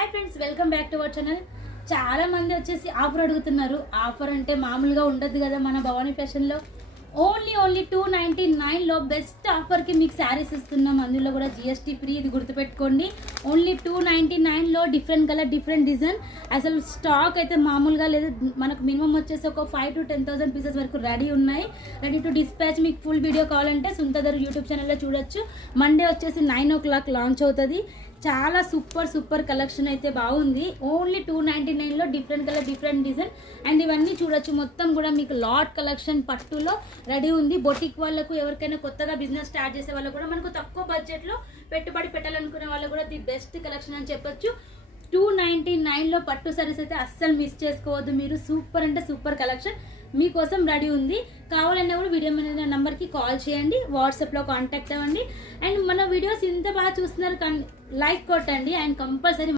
Hi friends, welcome back to our channel. చాలా మంది వచ్చేసి ఆఫర్ అడుగుతున్నారు. ఆఫర్ అంటే మామూలుగా ఉండదు కదా మన భవానీ ఫ్యాషన్లో. ఓన్లీ 299లో బెస్ట్ ఆఫర్కి మీకు శారీస్ ఇస్తున్నాం. అందులో కూడా జిఎస్టీ ఫ్రీ, ఇది గుర్తుపెట్టుకోండి. ఓన్లీ 299లో డిఫరెంట్ కలర్, డిఫరెంట్ డిజైన్. అసలు స్టాక్ అయితే మామూలుగా లేదు. మనకు మినిమం వచ్చేసి ఒక 5,000 to 10,000 పీసెస్ వరకు రెడీ ఉన్నాయి. Ready to dispatch. మీకు ఫుల్ వీడియో కావాలంటే సుంతదర్ యూట్యూబ్ ఛానల్లో చూడొచ్చు. మండే వచ్చేసి 9 o'clock లాంచ్ అవుతుంది. చాలా సూపర్ కలెక్షన్ అయితే బాగుంది. ఓన్లీ 299లో different colour, different design. And ఇవన్నీ చూడొచ్చు. మొత్తం కూడా మీకు లాట్ కలెక్షన్ పట్టులో రెడీ ఉంది. బొటిక్ వాళ్ళకు, ఎవరికైనా కొత్తగా బిజినెస్ స్టార్ట్ చేసే వాళ్ళకు కూడా, మనకు తక్కువ బడ్జెట్లో పెట్టుబడి పెట్టాలనుకునే వాళ్ళకు కూడా ది బెస్ట్ కలెక్షన్ అని చెప్పొచ్చు. 299లో పట్టు సారీస్ అయితే అస్సలు మిస్ చేసుకోవద్దు మీరు. సూపర్ అంటే సూపర్ కలెక్షన్ మీకోసం రెడీ ఉంది. కావాలన్నా కూడా వీడియో మీద నెంబర్కి కాల్ చేయండి, వాట్సాప్లో కాంటాక్ట్ అవ్వండి. అండ్ మన వీడియోస్ ఇంత బాగా చూస్తున్నారు, లైక్ కొట్టండి. And compulsory